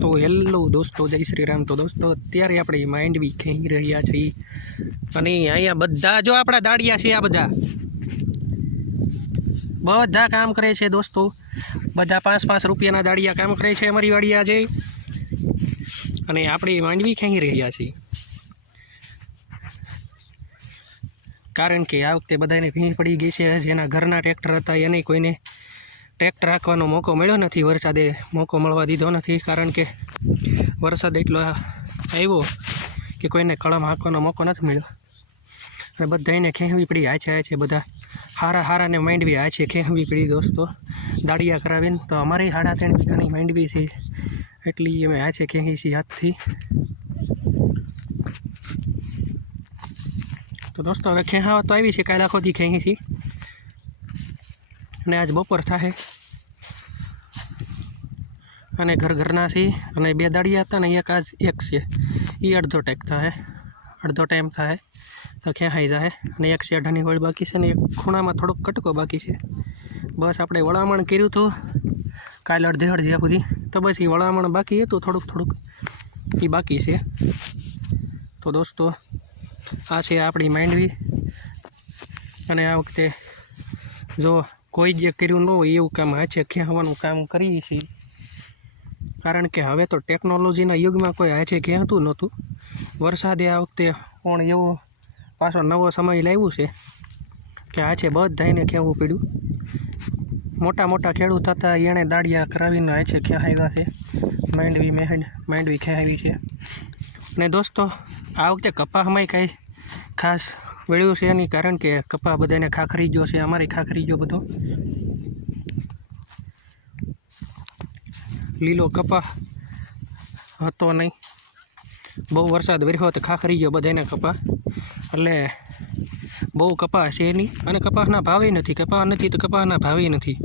તો હેલો દોસ્તો, જય શ્રી રામ. તો દોસ્તો, અત્યારે આપણે માંડવી ખેંચી રહ્યા છીએ. અને અહીંયા બધા, જો આપણા દાડિયા છે આ બધા. બધા કામ કરે છે દોસ્તો. બધા પાંચ પાંચ રૂપિયાના દાડિયા કામ કરે છે અમારી વાડી આજે. અને આપણે માંડવી ખેંચી રહ્યા છીએ. કારણ કે આ વખતે બધાને ભીંસ પડી ગઈ છે. જેના ઘરના ટ્રેક્ટર હતા, એને કોઈને ટ્રેક્ટર હાંકવાનો મોકો મળ્યો નથી. વરસાદે મોકો મળવા દીધો નથી. કારણ કે વરસાદ એટલો આવ્યો કે કોઈને કળમ હાંકવાનો મોકો નથી મળ્યો. અને બધાને ખેંચવી પડી. આ છે આ છે, બધા હારા હારાને માંડવી. આ છે, ખેંચવી પડી દોસ્તો. દાડિયા કરાવીને તો અમારી સાડા ત્રણ વીઘાની માંડવી છે. એટલી અમે આ છે, ખેંચી હાથથી. તો દોસ્તો, હવે ખેંચાવા તો આવી છે, કાલે આખો દી ખેંચી અને આજ બપોર થાય અને ઘર ઘરના છે, અને બે દાડિયા હતા ને એક આજ એક છે. એ અડધો ટેક થાય અડધો ટાઈમ થાય તો ખેંચાઈ જાય અને એક શેઢાની હોળ બાકી છે ને એક ખૂણામાં થોડોક કટકો બાકી છે. બસ આપણે વળામણ કર્યું હતું કાલે અડધે અડધ્યા સુધી તો બસ એ વળામણ બાકી હતું થોડુંક થોડુંક. એ બાકી છે. તો દોસ્તો આ છે આપણી માંડવી. અને આ વખતે જો કોઈ જે કર્યું ન હોય એવું કામ હાચે ખેંચવાનું કામ કરીએ છીએ. કારણ કે હવે તો ટેકનોલોજીના યુગમાં કોઈ હાચે ખેંચતું નહોતું. વરસાદે આ વખતે પણ એવો પાછો નવો સમય લાવ્યું છે કે હાચે બધાને ખેવું પડ્યું. મોટા મોટા ખેડૂત હતા, એણે દાડિયા કરાવીને હાચે ખેંચાવ્યા છે. માંડવી મહેડ માંડવી ખેંચાવી છે. ને દોસ્તો આ વખતે કપાસમાંય કાંઈ ખાસ વળ્યું છે નહીં કારણ કે કપા બધાને ખાખરી ગયો છે, અમારે ખાખરી ગયો બધો. લીલો કપા હતો નહીં. બહુ વરસાદ વર્યો તો ખાખરી ગયો બધાને કપા. એટલે બહુ કપા છે નહીં. અને કપાસના ભાવે નથી. કપા નથી તો કપાસના ભાવે નથી.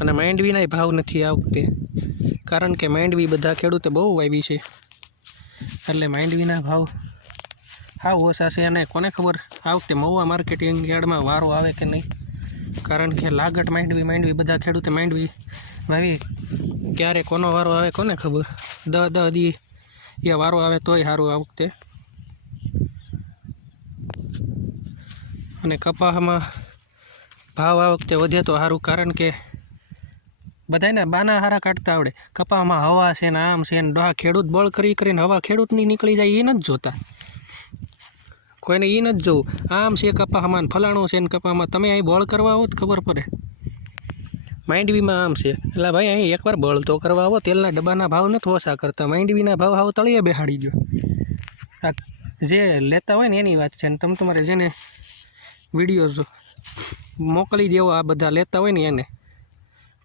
અને માંડવીનાય ભાવ નથી આ વખતે. કારણ કે માંડવી બધા ખેડૂતે બહુ વાવી છે. એટલે માંડવીના ભાવ હાવ ઓછા છે અને કોને ખબર આ વખતે મહુવા માર્કેટિંગ યાર્ડમાં વારો આવે કે નહીં? કારણ કે લાગટ માંડવી માંડવી બધા ખેડૂતે માંડવી વાવી. ક્યારે કોનો વારો આવે કોને ખબર? દહ દહ દી, એ વારો આવે તોય સારું આ વખતે. અને કપાસમાં ભાવ આ વખતે વધે તો સારું કારણ કે બધાને બાના હારા કાઢતા આવડે. કપામાં હવા છે ને આમ છે ને ડોહા ખેડૂત બળ કરી કરીને હવા ખેડૂતની નીકળી જાય એ નથી જોતા. કોઈને એ નથી જોવું. આમ છે કપામાં ફલાણું છે ને કપામાં તમે અહીં બળ કરવા આવો તો ખબર પડે. માંડવીમાં આમ છે. એટલે ભાઈ અહીં એકવાર બળ તો કરવા આવો. તેલના ડબ્બાના ભાવ નથી ઓછા કરતા. માંડવીના ભાવ હાવ તળીએ બેહાડી આ જે લેતા હોય ને એની વાત છે ને તમે તમારે જેને વીડિયો મોકલી દેવો આ બધા લેતા હોય ને એને.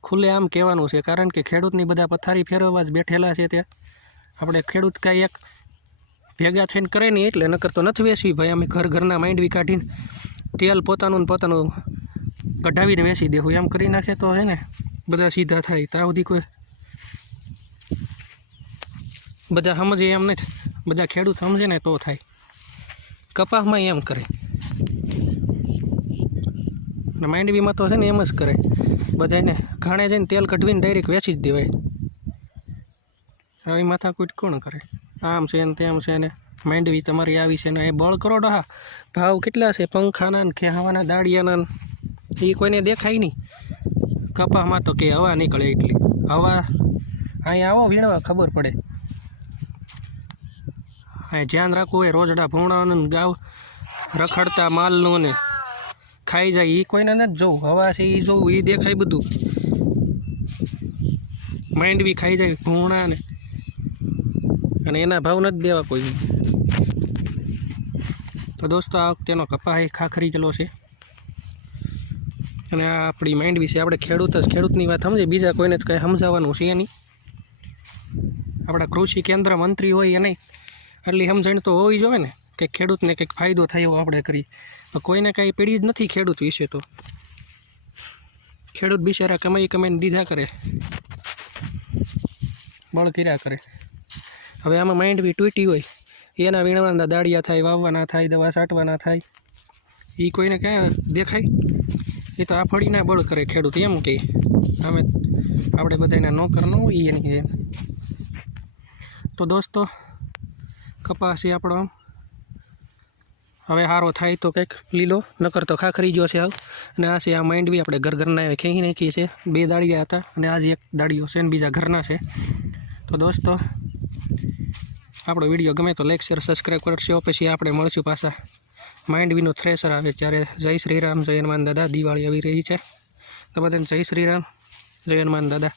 ખુલ્લે આમ કહેવાનું છે, કારણ કે ખેડૂતની બધા પથારી ફેરવવા જ બેઠેલા છે ત્યાં. આપણે ખેડૂત કાંઈ એક ભેગા થઈને કરે નહીં એટલે નકર તો નથી વેચવી ભાઈ, અમે ઘર ઘરના માંડવી કાઢીને તેલ પોતાનું ને પોતાનું કઢાવીને વેચી દેવું. એમ કરી નાખે તો છે ને, બધા સીધા થાય. ત્યાં સુધી કોઈ બધા સમજે એમ નથી. બધા ખેડૂત સમજે ને તો થાય. કપાસમાં એમ કરે. અને માંડવીમાં તો છે ને એમ જ કરે. બધાને ઘાણે જઈને તેલ કઢવીને ડાયરેક્ટ વેચી જ દેવાય. આવી માથાકૂટ કોણ કરે? આમ છે ને તેમ છે ને માંડવી તમારી આવી છે ને એ બળ કરો ડહા. ભાવ કેટલા છે? પંખાના ને ખેહાવાના દાળિયાના એ કોઈને દેખાય નહીં. કપાહમાં તો કે હવા નીકળે એટલી. હવા અહીંયા આવો વીણવા ખબર પડે. અહીં ધ્યાન રાખવું હોય રોજડા ભૂણાનું ગાવ રખડતા માલનું ને. ખાઈ જાય એ કોઈને નથી જોવું. હવા છે એ જોવું એ દેખાય બધું. માંડવી ખાઈ જાય ભૂણા ને. અને એના ભાવ નથી દેવા કોઈ તો દોસ્તો, આ વખતેનો કપા એ ખાખરી ગયેલો છે. અને આ આપણી માઇન્ડ વિશે આપણે ખેડૂત જ, ખેડૂતની વાત સમજે. બીજા કોઈને જ કંઈ સમજાવવાનું છે નહીં. આપણા કૃષિ કેન્દ્ર મંત્રી હોય એ નહીં. એટલી સમજણ તો હોવી જોઈએ ને, કે ખેડૂતને કંઈક ફાયદો થાય એવો આપણે કરીએ. કોઈને કાંઈ પીડી જ નથી ખેડૂત વિશે તો. ખેડૂત બિચારા કમાઈ કમાઈને દીધા કરે. બળ કર્યા કરે. હવે આમાં માઇન્ડ બી તૂટી હોય. એના વીણવાના દાડિયા થાય, વાવવાના થાય, દવા છાંટવાના થાય. એ કોઈને ક્યાં દેખાય? એ તો આ ફળીના બળ કરે ખેડૂત, એમ કે. અમે આપણે બધાના એના ન એની જેમ. તો દોસ્તો, કપાસ એ આપણો હવે સારો થાય તો કંઈક લીલો, નકર તો ખાખરી ગયો છે આવ અને આ છે આ માંડવી આપણે ઘર ઘરના ખેંચી નાખીએ છે બે દાળિયા હતા અને આજે એક દાળીઓ છે અને બીજા ઘરના છે. તો દોસ્તો, આપણો વીડિયો ગમે તો લાઈક શેર સબસ્ક્રાઈબ કરશો. પછી આપણે મળશું પાછા. માંડવીનો થ્રેસર આવે ત્યારે જય શ્રી રામ, જય હનુમાન દાદા. દિવાળી આવી રહી છે. તો બધાને જય શ્રી રામ, જય હનુમાન દાદા.